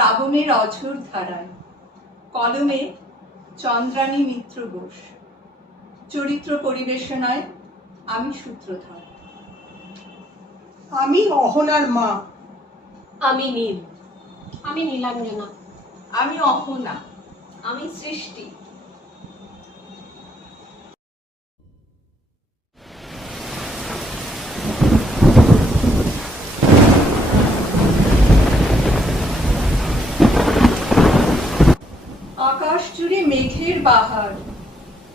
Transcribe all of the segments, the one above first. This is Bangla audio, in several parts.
শ্রাবণের অঝোর ধারায় কলমে চন্দ্রাণী মিত্র বোস চরিত্র পরিবেশনায় আমি সূত্রধর। আমি অহনার মা। আমি নীল। আমি নীলাঞ্জনা। আমি অহনা। আমি সৃষ্টি আকাশ জুড়ে মেঘের বাহার।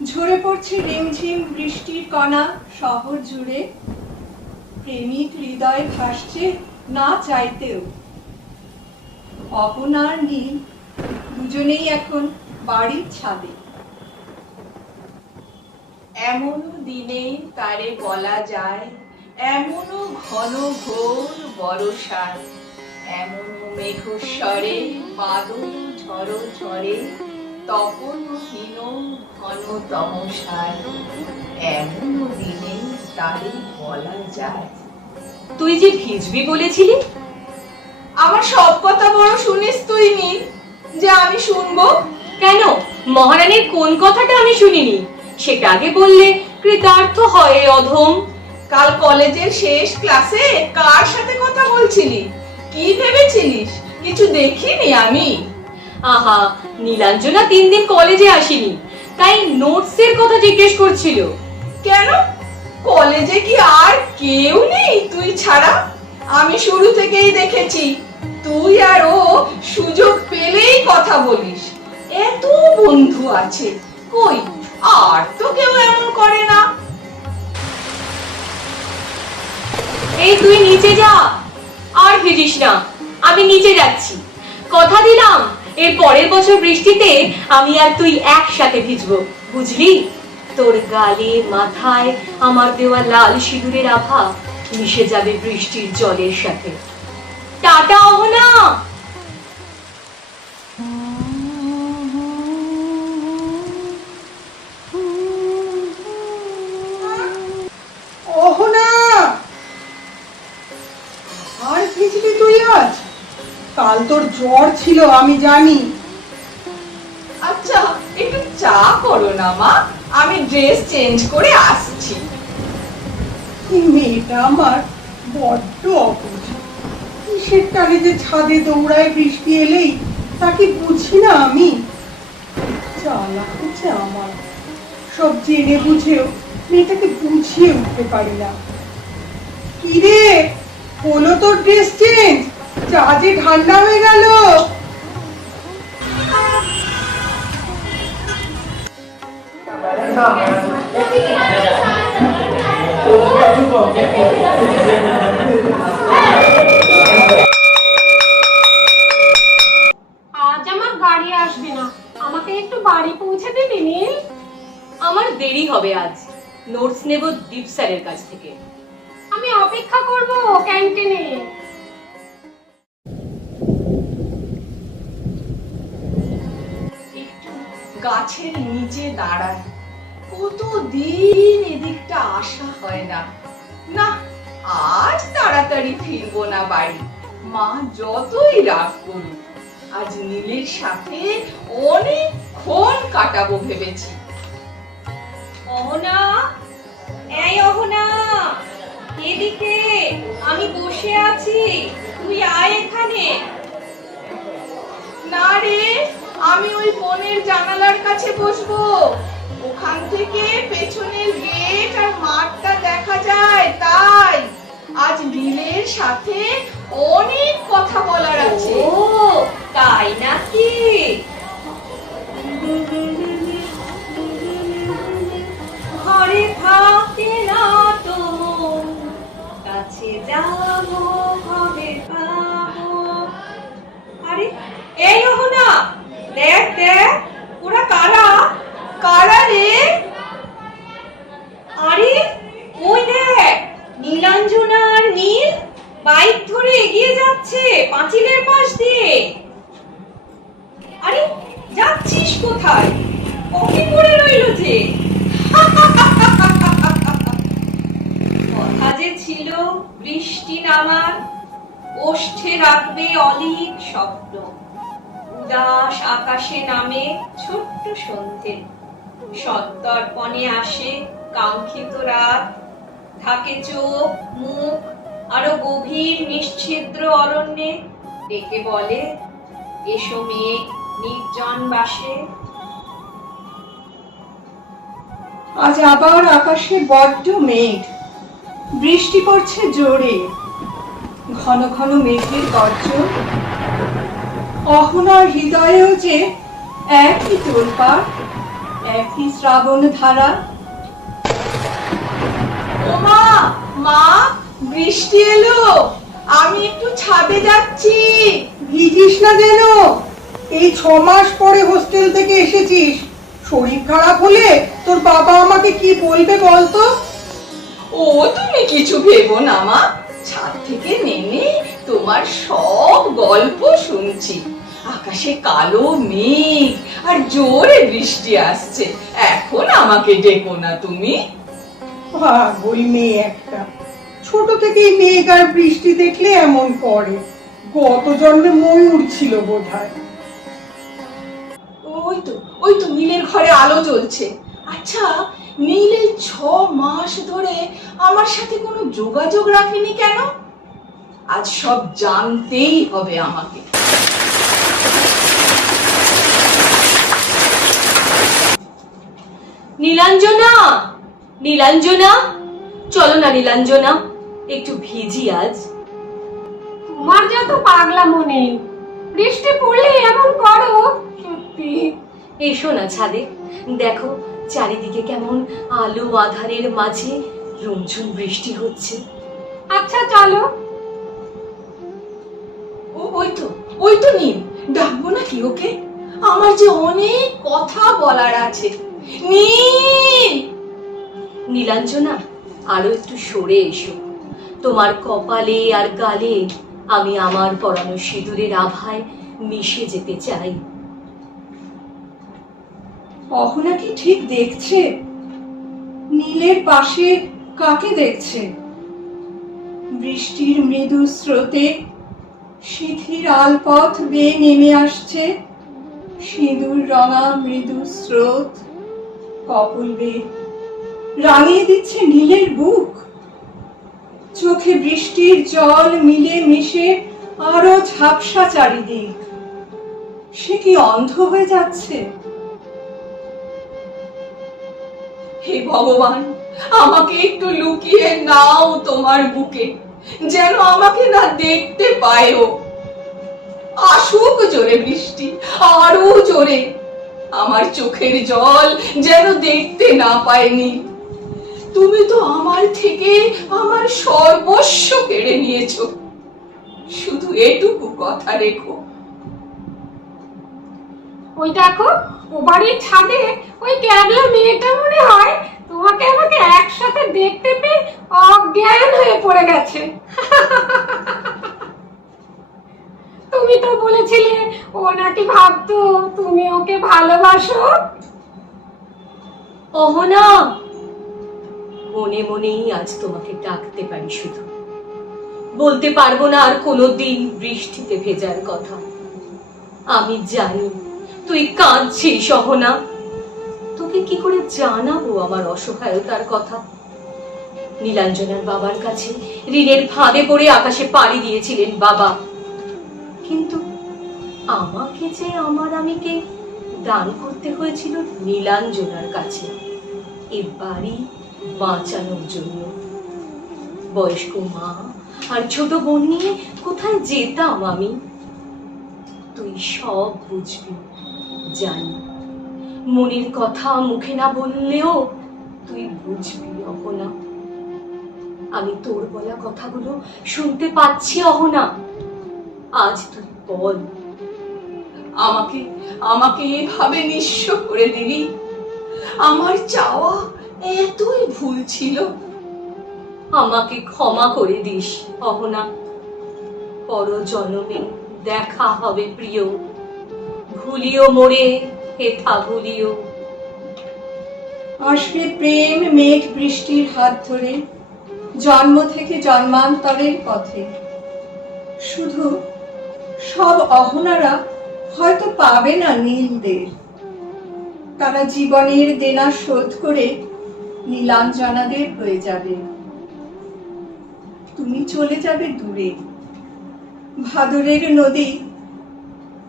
ঝরে পড়ছে রিমঝিম বৃষ্টির কণা, শহর জুড়ে। প্রেমিক হৃদয় ভাসছে না চাইতেও। অহনার নীল, দুজনেই এখন বাড়ির ছাদে। এমনও দিনে তারে বলা যায় এমনও ঘন ঘোর বরসার এমনও মেঘস্বরে, বাদল ঝড় ঝরে। তপন হীন ঘন তমসার এমনও দিনে তারে বলা যায়। তুই যে ভিজবি বলেছিলি? আমার সব কথা বড় শুনিস তুই নি, যে আমি শুনব। কেন? মহারানীর কোন কথাটা আমি শুনিনি? সেটা আগে বললে কৃতার্থ হয় অধম। কাল কলেজের শেষ ক্লাসে কার সাথে কথা বলছিলি? কি ভেবেছিলিস? কিছু দেখিনি আমি। আহা নীলাঞ্জনা তিন দিন কলেজে আসেনি। তাই নোটসের কথা জিজ্ঞেস করছিল। কেন? কলেজে কি আর কেউ নেই তুই ছাড়া? আমি শুরু থেকেই দেখেছি তুই আর ও সুযোগ পেলেই কথা বলিস। এত বন্ধু আছে কই? আর তো কেউ এমন করে না। এই তুই নিচে যা। আর ভিজিস না আমি নিচে যাচ্ছি। কথা দিলাম। এর পরের বছর বৃষ্টিতে আমি আর তুই একসাথে ভিজব, বুঝলি? তোর গালে, মাথায় আমার দেওয়া লাল সিঁদুরের আভা মিশে যাবে বৃষ্টির জলের সাথে। টাটা, অহনা! ছিল আমি জানি। আচ্ছা একটু চা করো না মা। আমি ড্রেস চেঞ্জ করে আসছি। মেয়েটা আমার বড্ড অবুঝ কিসের টানে যে ছাদে দৌড়ায় বৃষ্টি এলেই তাকে বুঝি না আমি? চালাক হচ্ছে আমার। সব জেনে বুঝেও মেয়েটাকে বুঝিয়ে উঠতে পারি না। কিরে হলো তোর ড্রেস চেঞ্জ চা যে ঠান্ডা হয়ে গেল। আজ আমার গাড়ি আসবে না। আমাকে একটু বাড়ি পৌঁছে দিবি নীল? আমার দেরি হবে আজ। নোটস নেব দীপ স্যারের কাছ থেকে। আমি অপেক্ষা করব ক্যান্টিনে গাছের নিচে দাঁড়ায়। কতদিন এদিকটা আসা হয় না। না, আজ তাড়াতাড়ি ফিরবো না বাড়ি। মা যতই রাগ করুক, আজ নীলের সাথে অনেকক্ষণ কাটাবো ভেবেছি। অহনা, এই অহনা, এদিকে, আমি বসে আছি। সাথে অনেক কথা বলার আছে। ও, তাই নাকি? থাকে না তো, কাছে যাব হবে পাবো। আরে, এই না দেখ দেখ, ওরা কারা? কারা রে? আরে, ওই দেখ নীলাঞ্জনা আর নীল? বাইক ধরে এগিয়ে যাচ্ছে পাঁচিলের পাশ দিয়ে। আরে, যাচ্ছিস কোথায়? কফি করে রইল যে? কথা যে ছিল, বৃষ্টি নামার, ওষ্ঠে রাখবে অলিক স্বপ্ন। উদাস আকাশে নামে ছোট্ট সন্ধে। সন্তর্পণে আসে কাঙ্ক্ষিত রাত। থাকে চোখ, মুখ আরও গভীর নিশ্ছিদ্র অরণ্যে ডেকে বলে এসো মেঘ নির্জন বাসে। আজ আবার আকাশে বড্ড মেঘ। বৃষ্টি পড়ছে জোরে। ঘন ঘন মেঘের গর্জন। অহনার হৃদয়েও যে একই তোলপাড় একই শ্রাবণ ধারা ওমা মা বৃষ্টি এলো। আমি একটু ছাদে যাচ্ছি। ভিজিস না যেন। এই ছ মাস পরে হোস্টেল থেকে এসেছিস। শরীর খারাপ হলে তোর বাবা আমাকে কি বলবে বলতো? ও তুমি কিছু ভেবো না মা। ছাদ থেকে নেমে তোমার সব গল্প শুনছি। আকাশে কালো মেঘ আর জোরে বৃষ্টি আসছে। এখন আমাকে ডেকো না তুমি। পাগল মেয়ে একটা। ছোট থেকেই মেঘ বৃষ্টি দেখলে এমন করে। গত জন্মে ময়ূর ছিল বোধহয়। ওই তো ওই তো নীলের ঘরে আলো জ্বলছে। আচ্ছা নীল এই ছ মাস ধরে আমার সাথে কোনো যোগাযোগ রাখেনি কেন? আজ সব জানতেই হবে আমাকে। নীলাঞ্জনা নীলাঞ্জনা, চলো না নীলাঞ্জনা। একটু ভিজি আজ। তোমার যত পাগলা মনে, বৃষ্টি পড়লে এমন করো। সত্যি। এসো না ছাদে। দেখো চারিদিকে কেমন আলো আধারের মাঝে রুমঝুম বৃষ্টি হচ্ছে। আচ্ছা চলো। ও, ওই তো ওই তো নীল। ডাকবো নাকি ওকে? আমার যে অনেক কথা বলার আছে। নীল! নীলাঞ্জনা, আরও একটু সরে এসো। তোমার কপালে আর গালে আমি আমার পরানো সিঁদুরের আভায় মিশে যেতে চাই। অহনা কি ঠিক দেখছে? নীলের পাশে কাকে দেখছে? বৃষ্টির মৃদু স্রোতে শিথির আলপথ বেয়ে নেমে আসছে। সিঁদুর রঙা মৃদু স্রোত কপল বেয়ে রাঙিয়ে দিচ্ছে নীলের বুক। চোখে বৃষ্টির জল মিলে মিশে আরও ঝাপসা চারিদিক। সে কি অন্ধ হয়ে যাচ্ছে? হে ভগবান, আমাকে একটু লুকিয়ে নাও তোমার বুকে, যেন আমাকে না দেখতে পায়ও। আসুক জোরে বৃষ্টি, আরও জোরে। আমার চোখের জল যেন দেখতে না পায়নি। তুমি তো আমার থেকে আমার সর্বস্ব কেড়ে নিয়েছো। শুধু এটুকু কথা রেখো। ওই দেখো ও বাড়ির ছাদে ওই ক্যাবলা মেয়েটা মনে হয় তোমাকে আমাকে একসাথে দেখতে পেয়ে অজ্ঞান হয়ে পড়ে গেছে। তুমি তো বলেছিলে ও নাকি ভাবতো তুমি ওকে ভালোবাসো। অহনা মনে মনেই আজ তোমাকে ডাকতে পারি শুধু। বলতে পারব না আর কোনোদিন বৃষ্টিতে ভেজার কথা। আমি জানি তুই কাঁদছিস, অহনা। তোকে কি করে জানাব আমার অসহায়তার কথা? নীলাঞ্জনার বাবার কাছে ঋণের ফাঁদে পড়ে আকাশে পাড়ি দিয়েছিলেন বাবা। কিন্তু আমাকে যে আমার আমিকে দান করতে হয়েছিল নীলাঞ্জনার কাছে, এ বাড়ি বাঁচানোর জন্য। বয়স্ক মা আর ছোট বোন নিয়ে কোথায় যেতাম আমি? তুই সব বুঝবি, জানি। মনের কথা মুখে না বললেও তুই বুঝবি, অহনা। আমি তোর বলা কথাগুলো শুনতে পাচ্ছি, অহনা। আজ তুই বল। আমাকে আমাকে এভাবে নিঃস্ব করে দিলি আমার চাওয়া এতই ভুল ছিল। আমাকে ক্ষমা করে দিস, অহনা। পর জনমে দেখা হবে প্রিয়। ভুলিও মোরে, হেথা ভুলিও। আসবে প্রেম মেঘ বৃষ্টির হাত ধরে, জন্ম থেকে জন্মান্তরের পথে। শুধু সব অহনারা হয়তো পাবে না নীলদের তারা জীবনের দেনা শোধ করে নীলাঞ্জনাদের হয়ে যাবে। তুমি চলে যাবে দূরে। ভাদরের নদী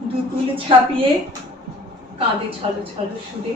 দুকুল ছাপিয়ে কাঁদে ছলো ছলো সুরে।